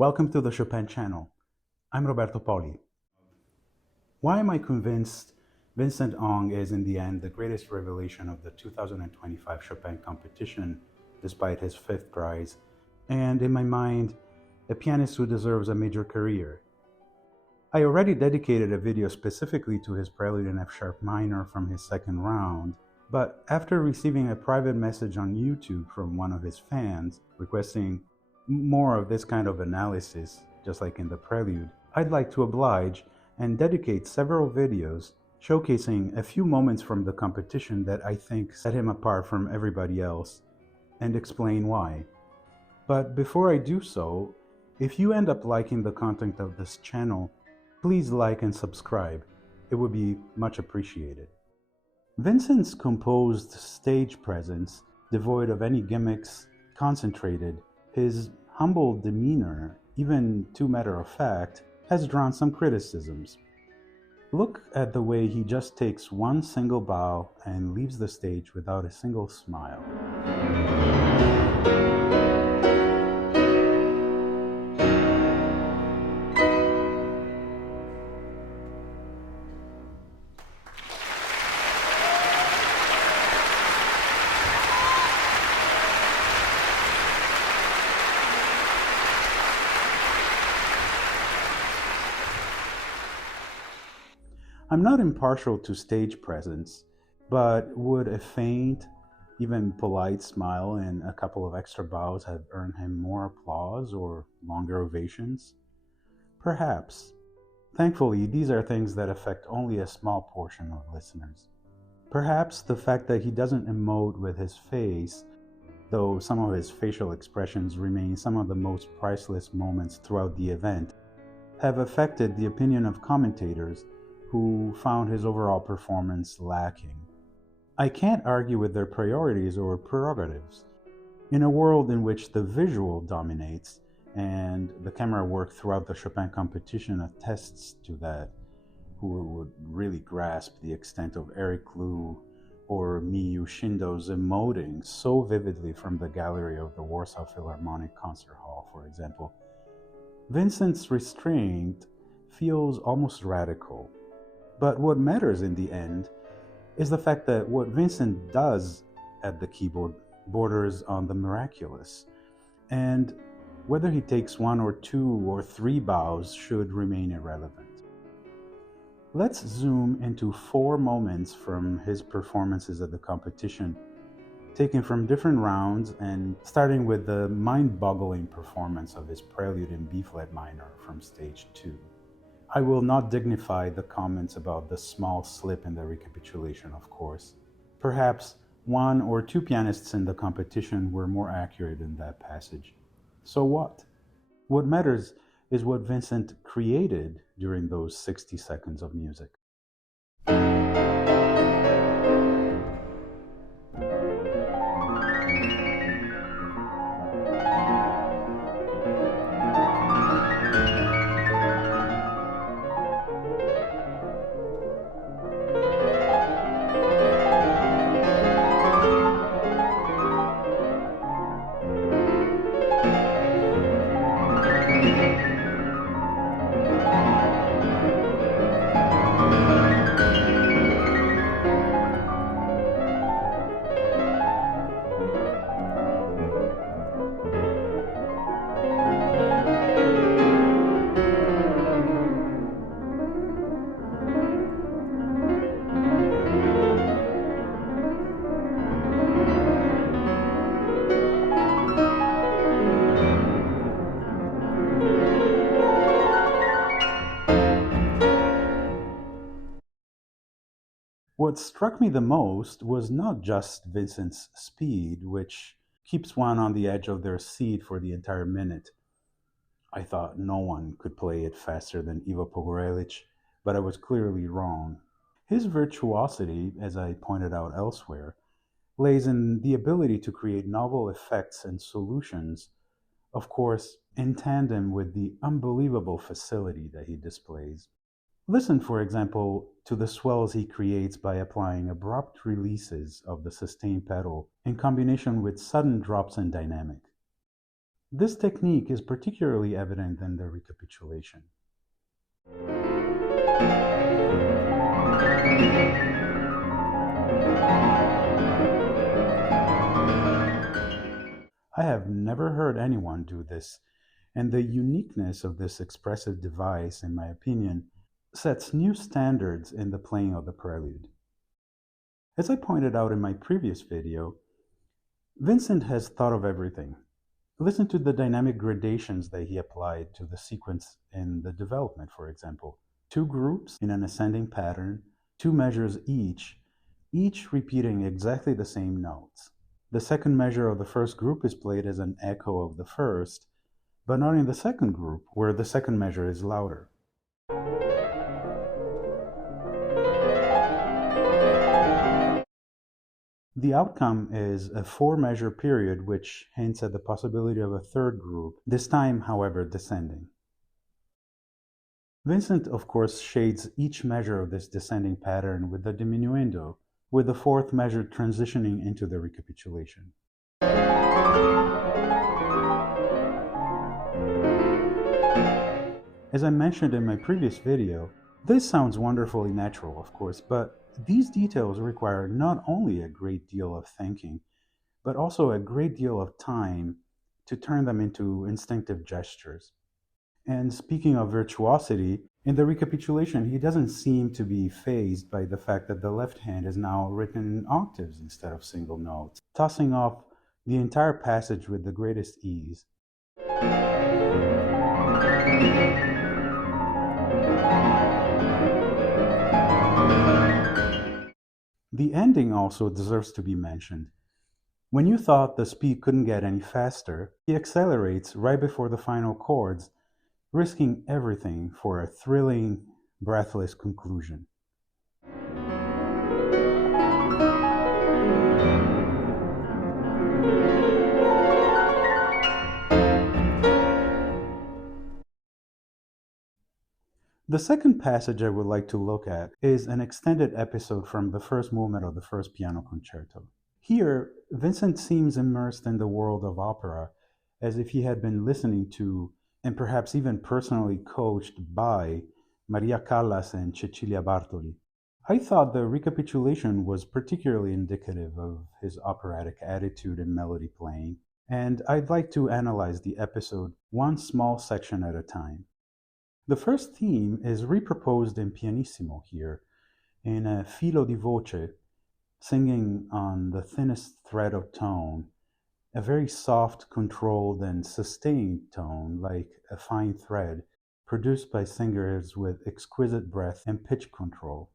Welcome to the Chopin channel. I'm Roberto Poli. Why am I convinced Vincent Ong is in the end the greatest revelation of the 2025 Chopin competition, despite his fifth prize, and in my mind, a pianist who deserves a major career? I already dedicated a video specifically to his Prelude in F-sharp minor from his second round, but after receiving a private message on YouTube from one of his fans requesting more of this kind of analysis, just like in the Prelude, I'd like to oblige and dedicate several videos showcasing a few moments from the competition that I think set him apart from everybody else, and explain why. But before I do so, if you end up liking the content of this channel, please like and subscribe. It would be much appreciated. Vincent's composed stage presence, devoid of any gimmicks, concentrated, his humble demeanor, even too matter-of-fact, has drawn some criticisms. Look at the way he just takes one single bow and leaves the stage without a single smile. I'm not impartial to stage presence, but would a faint, even polite smile and a couple of extra bows have earned him more applause or longer ovations? Perhaps. Thankfully, these are things that affect only a small portion of listeners. Perhaps the fact that he doesn't emote with his face, though some of his facial expressions remain some of the most priceless moments throughout the event, have affected the opinion of commentators who found his overall performance lacking. I can't argue with their priorities or prerogatives. In a world in which the visual dominates, and the camera work throughout the Chopin competition attests to that, who would really grasp the extent of Eric Liu or Miyu Shindo's emoting so vividly from the gallery of the Warsaw Philharmonic Concert Hall, for example, Vincent's restraint feels almost radical. But what matters in the end is the fact that what Vincent does at the keyboard borders on the miraculous, and whether he takes one or two or three bows should remain irrelevant. Let's zoom into 4 moments from his performances at the competition, taken from different rounds and starting with the mind-boggling performance of his Prelude in B-flat minor from stage 2. I will not dignify the comments about the small slip in the recapitulation, of course. Perhaps 1 or 2 pianists in the competition were more accurate in that passage. So what? What matters is what Vincent created during those 60 seconds of music. What struck me the most was not just Vincent's speed, which keeps one on the edge of their seat for the entire minute. I thought no one could play it faster than Ivo Pogorelic, but I was clearly wrong. His virtuosity, as I pointed out elsewhere, lays in the ability to create novel effects and solutions, of course, in tandem with the unbelievable facility that he displays. Listen, for example, to the swells he creates by applying abrupt releases of the sustain pedal in combination with sudden drops in dynamic. This technique is particularly evident in the recapitulation. I have never heard anyone do this, and the uniqueness of this expressive device, in my opinion, sets new standards in the playing of the prelude. As I pointed out in my previous video, Vincent has thought of everything. Listen to the dynamic gradations that he applied to the sequence in the development, for example. Two groups in an ascending pattern, two measures each repeating exactly the same notes. The second measure of the first group is played as an echo of the first, but not in the second group, where the second measure is louder. The outcome is a four-measure period which hints at the possibility of a third group, this time, however, descending. Vincent, of course, shades each measure of this descending pattern with the diminuendo, with the fourth measure transitioning into the recapitulation. As I mentioned in my previous video, this sounds wonderfully natural, of course, but these details require not only a great deal of thinking, but also a great deal of time to turn them into instinctive gestures. And speaking of virtuosity, in the recapitulation, he doesn't seem to be fazed by the fact that the left hand is now written in octaves instead of single notes, tossing off the entire passage with the greatest ease. The ending also deserves to be mentioned. When you thought the speed couldn't get any faster, he accelerates right before the final chords, risking everything for a thrilling, breathless conclusion. The second passage I would like to look at is an extended episode from the first movement of the first piano concerto. Here, Vincent seems immersed in the world of opera, as if he had been listening to, and perhaps even personally coached by, Maria Callas and Cecilia Bartoli. I thought the recapitulation was particularly indicative of his operatic attitude and melody playing, and I'd like to analyze the episode one small section at a time. The first theme is reproposed in pianissimo here, in a filo di voce, singing on the thinnest thread of tone, a very soft, controlled, and sustained tone, like a fine thread, produced by singers with exquisite breath and pitch control.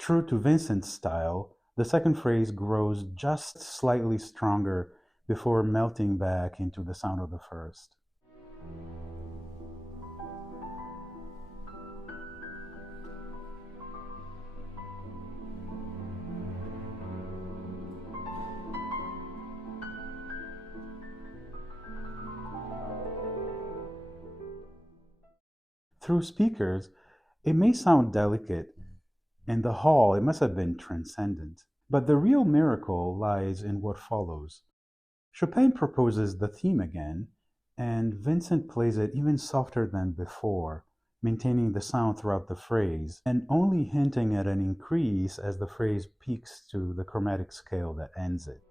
True to Vincent's style, the second phrase grows just slightly stronger before melting back into the sound of the first. Through speakers, it may sound delicate. In the hall, it must have been transcendent. But the real miracle lies in what follows. Chopin proposes the theme again, and Vincent plays it even softer than before, maintaining the sound throughout the phrase, and only hinting at an increase as the phrase peaks to the chromatic scale that ends it.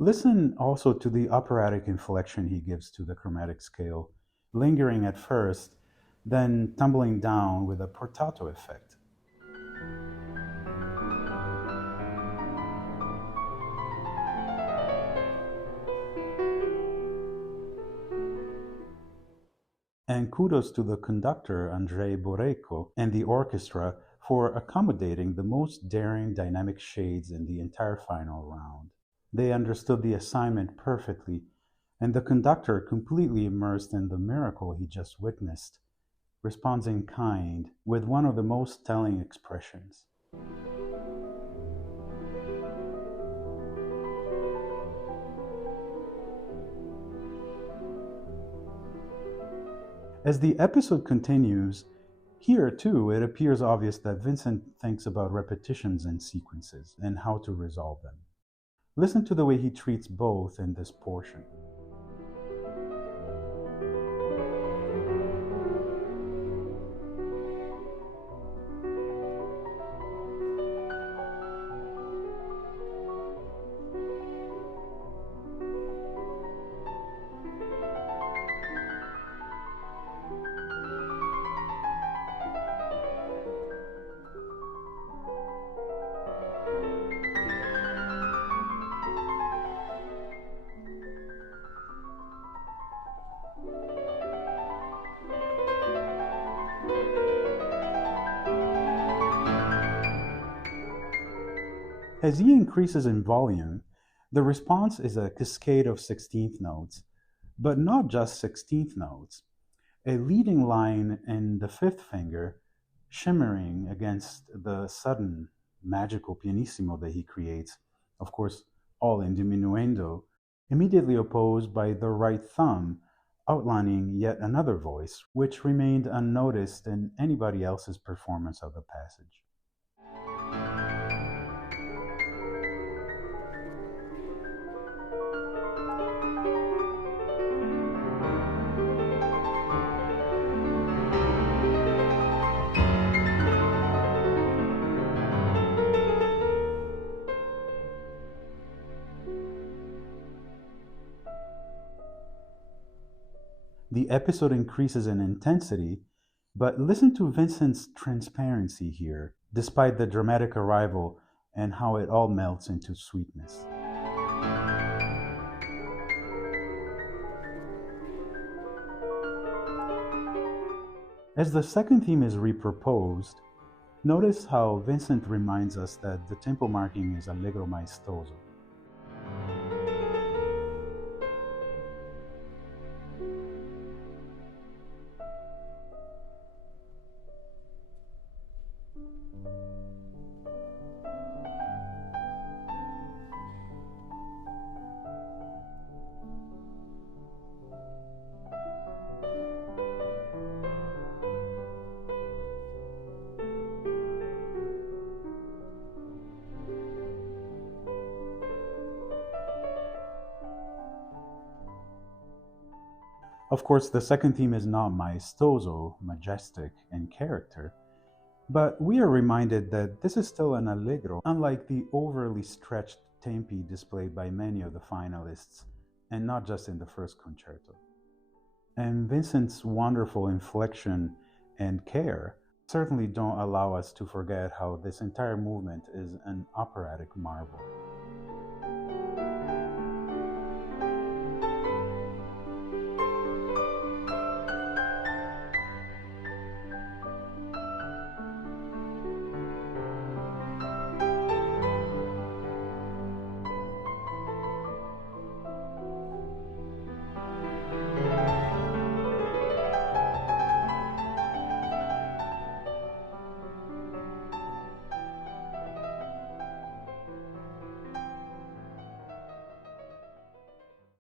Listen also to the operatic inflection he gives to the chromatic scale, lingering at first, then tumbling down with a portato effect. And kudos to the conductor Andrei Boreyko and the orchestra for accommodating the most daring dynamic shades in the entire final round. They understood the assignment perfectly, and the conductor, completely immersed in the miracle he just witnessed, responds in kind with one of the most telling expressions. As the episode continues, here too it appears obvious that Vincent thinks about repetitions and sequences and how to resolve them. Listen to the way he treats both in this portion. As E increases in volume, the response is a cascade of 16th notes, but not just 16th notes. A leading line in the fifth finger, shimmering against the sudden magical pianissimo that he creates, of course, all in diminuendo, immediately opposed by the right thumb, outlining yet another voice, which remained unnoticed in anybody else's performance of the passage. The episode increases in intensity, but listen to Vincent's transparency here, despite the dramatic arrival and how it all melts into sweetness. As the second theme is reproposed, notice how Vincent reminds us that the tempo marking is allegro maestoso. Of course, the second theme is not maestoso, majestic in character, but we are reminded that this is still an allegro, unlike the overly stretched tempi displayed by many of the finalists, and not just in the first concerto. And Vincent's wonderful inflection and care certainly don't allow us to forget how this entire movement is an operatic marvel.